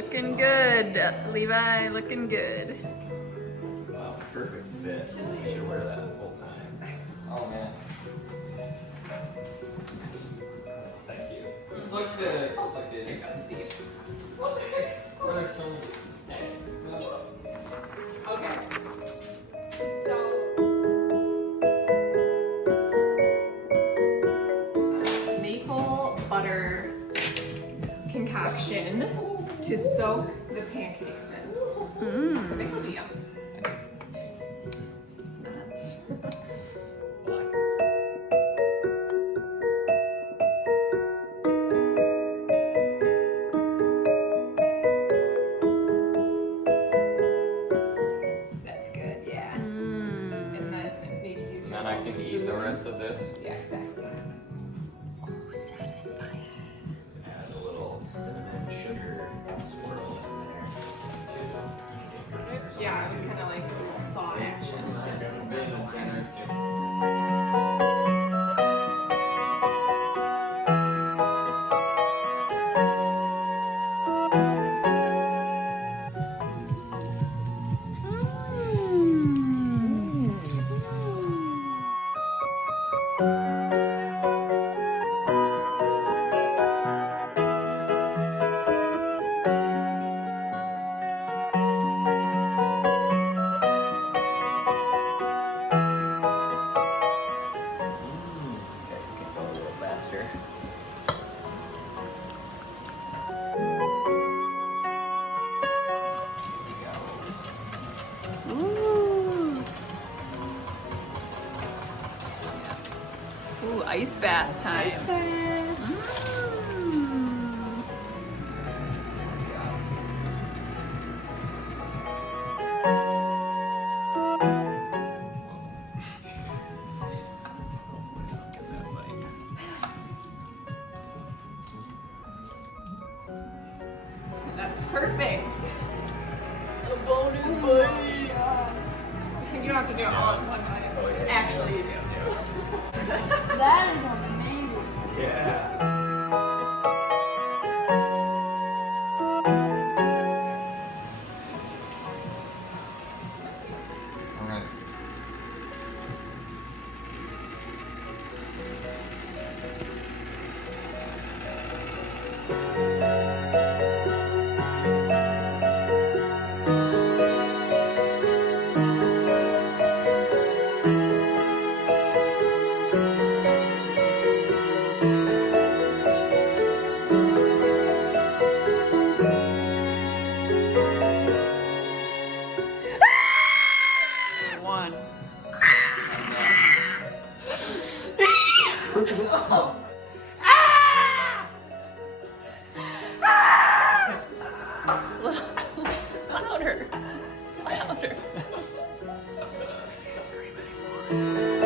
Looking good, Levi, looking good. Wow, perfect fit. You should wear that the whole time. Oh man. Thank you. This looks good. Look good. Here you go, Steve. What the heck? What are some? Okay. So maple butter concoction to soak the pancakes in. I think it'll be yum. That's good, yeah. And then maybe use And then I can eat the rest of this. Yeah, exactly. Oh, satisfying. Add a little cinnamon sugar swirl in there. Yeah, I would kind of like a little saw action. Being generous here. Okay, we can go a little faster. Ooh, ice bath time. That's perfect. A bonus buddy. You don't have to do it all at one time. Oh, yeah. Actually, you do. That is amazing. Yeah. All right. One. Louder. Louder. Can't scream anymore.